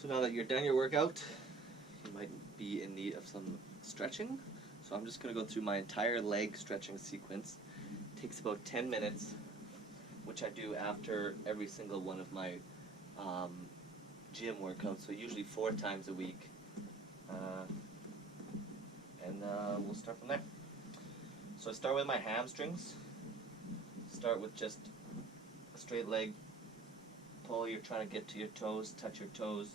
So now that you're done your workout, you might be in need of some stretching. So I'm just going to go through my entire leg stretching sequence. It takes about 10 minutes, which I do after every single one of my gym workouts, so usually 4 times a week. And we'll start from there. So I start with my hamstrings. Start with just a straight leg pull. You're trying to get to your toes, touch your toes.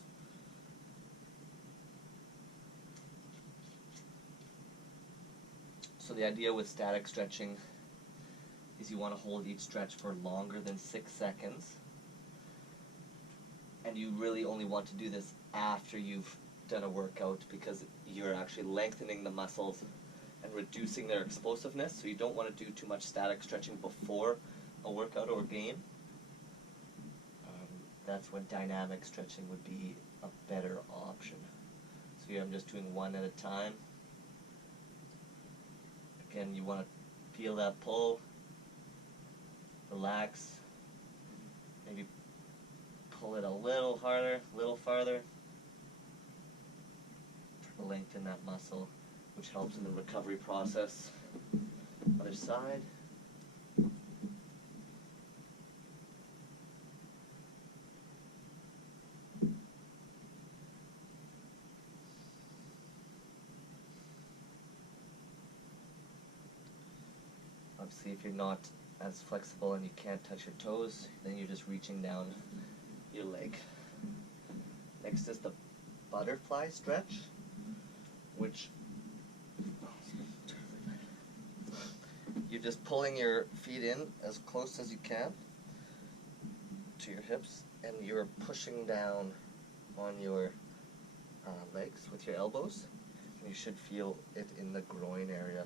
So the idea with static stretching is you want to hold each stretch for longer than 6 seconds. And you really only want to do this after you've done a workout, because you're actually lengthening the muscles and reducing their explosiveness. So you don't want to do too much static stretching before a workout or a game. That's when dynamic stretching would be a better option. So here I'm just doing one at a time. Again, you want to feel that pull, relax, maybe pull it a little harder, a little farther, to lengthen that muscle, which helps in the recovery process. Other side. Obviously, if you're not as flexible and you can't touch your toes, then you're just reaching down your leg. Next is the butterfly stretch, which you're just pulling your feet in as close as you can to your hips, and you're pushing down on your legs with your elbows. And you should feel it in the groin area.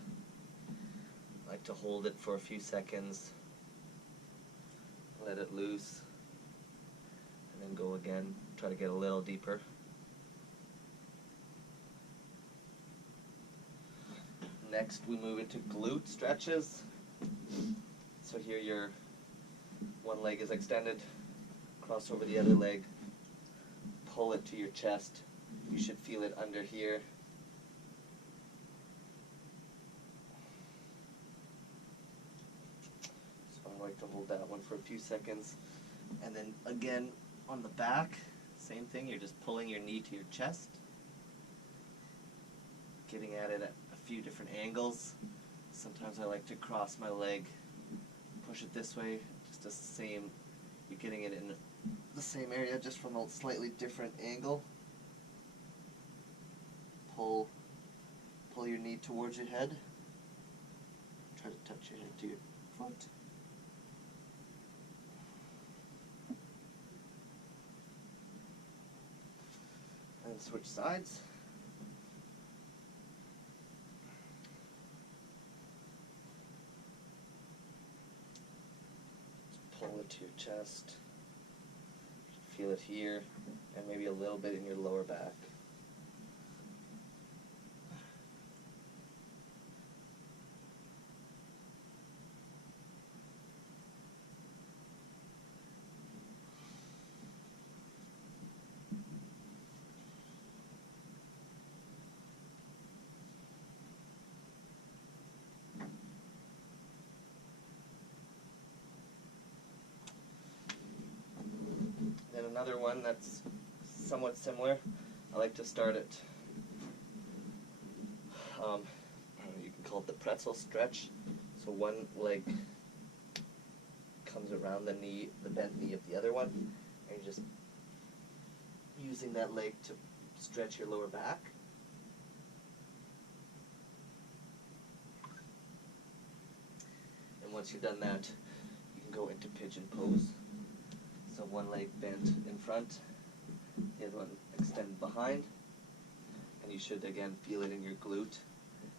I like to hold it for a few seconds, let it loose, and then go again. Try to get a little deeper. Next, we move into glute stretches. So here your one leg is extended, cross over the other leg, pull it to your chest. You should feel it under here. So I like to hold that one for a few seconds. And then again on the back, same thing, you're just pulling your knee to your chest, getting at it at a few different angles. Sometimes I like to cross my leg, push it this way, just the same, you're getting it in the same area, just from a slightly different angle. Pull your knee towards your head. Try to touch your head to your foot. And switch sides. Just pull it to your chest. Feel it here, and maybe a little bit in your lower back. And another one that's somewhat similar, I like to start it, you can call it the pretzel stretch. So one leg comes around the knee, the bent knee of the other one, and you're just using that leg to stretch your lower back. And once you've done that, you can go into pigeon pose. So one leg bent in front, the other one extended behind, and you should again feel it in your glute.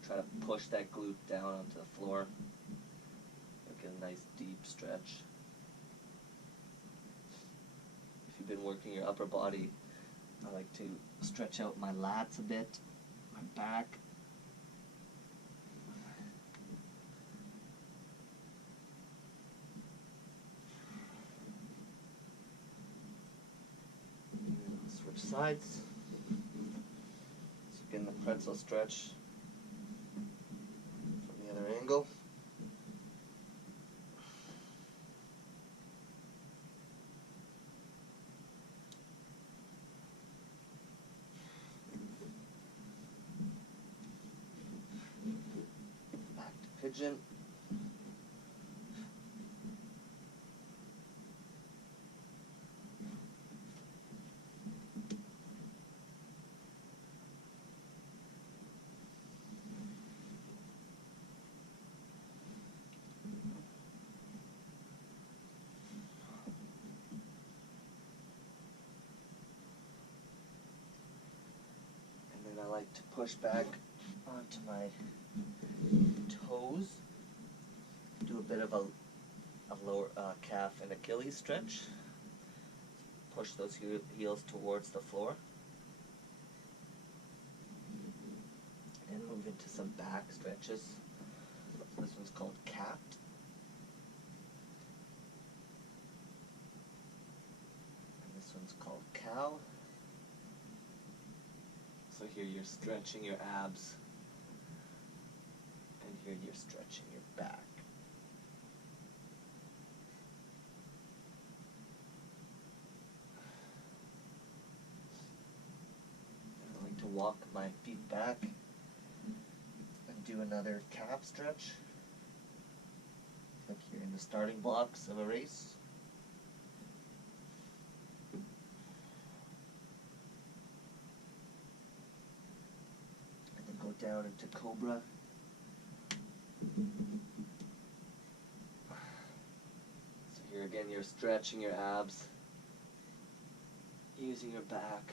Try to push that glute down onto the floor. Get a nice deep stretch. If you've been working your upper body, I like to stretch out my lats a bit, my back. sides. So getting the pretzel stretch from the other angle. Back to pigeon. I like to push back onto my toes, do a bit of a lower calf and Achilles stretch, push those heels towards the floor, and move into some back stretches. This one's called capped. And this one's called cow. So here you're stretching your abs, and here you're stretching your back. And I like to walk my feet back and do another calf stretch, like you're in the starting blocks of a race. Down into Cobra. So here again you're stretching your abs, using your back.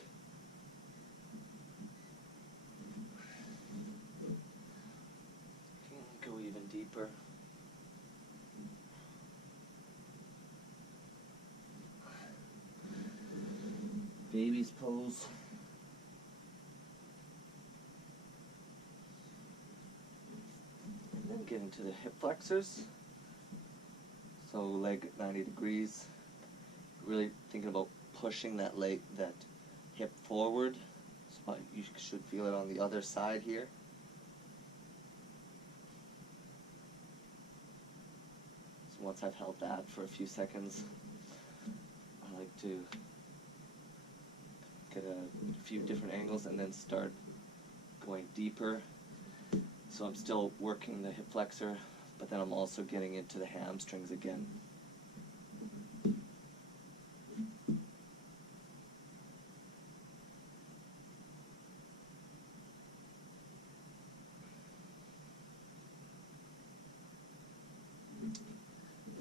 You can go even deeper. Baby's pose. Get into the hip flexors, so leg at 90 degrees, really thinking about pushing that leg, that hip forward, so you should feel it on the other side here. So once I've held that for a few seconds, I like to get a few different angles and then start going deeper. So I'm still working the hip flexor, but then I'm also getting into the hamstrings again.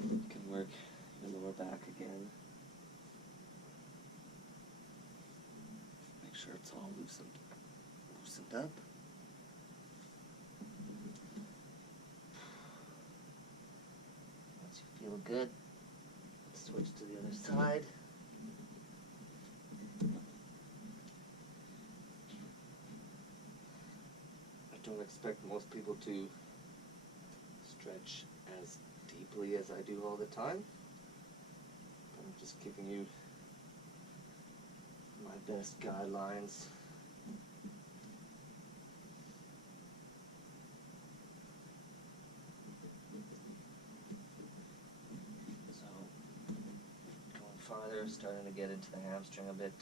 You can work your lower back again. Make sure it's all loosened up. Feel good. Switch to the other side. I don't expect most people to stretch as deeply as I do all the time. I'm just giving you my best guidelines. Farther, starting to get into the hamstring a bit.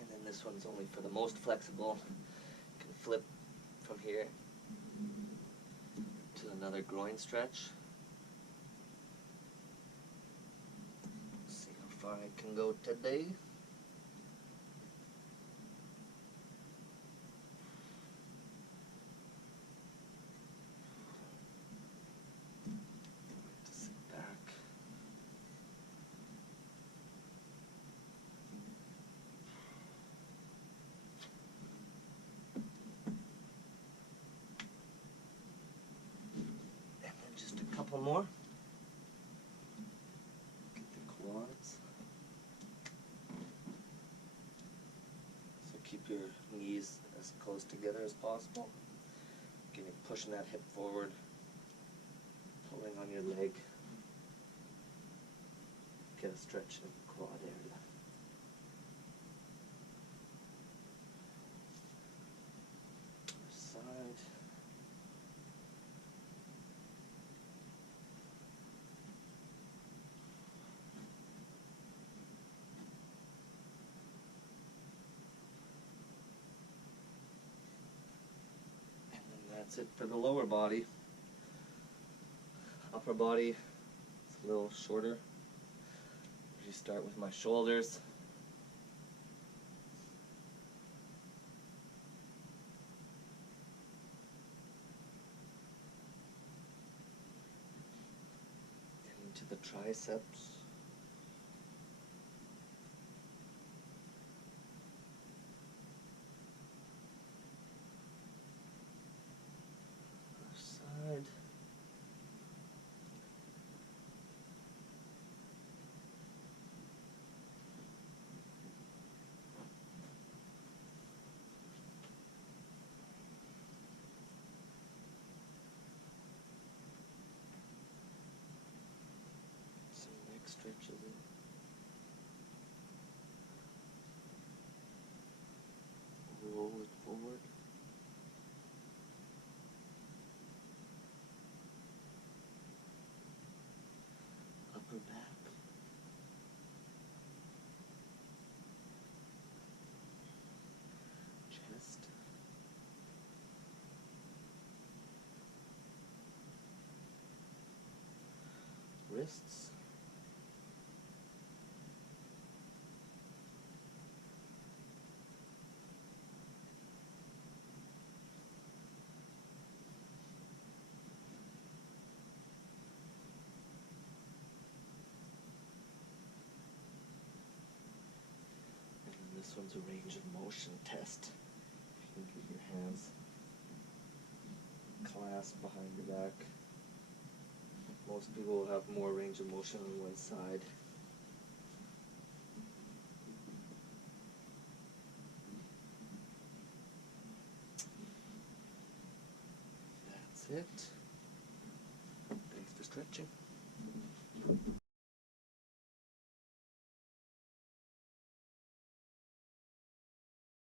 And then this one's only for the most flexible. You can flip from here to another groin stretch. How far I can go today. Sit back. And then just a couple more. Get the quads. keep your knees as close together as possible. Again, you're pushing that hip forward, pulling on your leg. Get a stretch in the quad area. Other side. And then that's it for the lower body. Upper body is a little shorter. You start with my shoulders. Into the triceps. Other side. Some neck stretches in. Roll it forward. Upper back. Chest. Wrists. And then this one's a range of motion test. You can get your hands clasped behind your back. Most people will have more range of motion on one side. That's it. Thanks for stretching.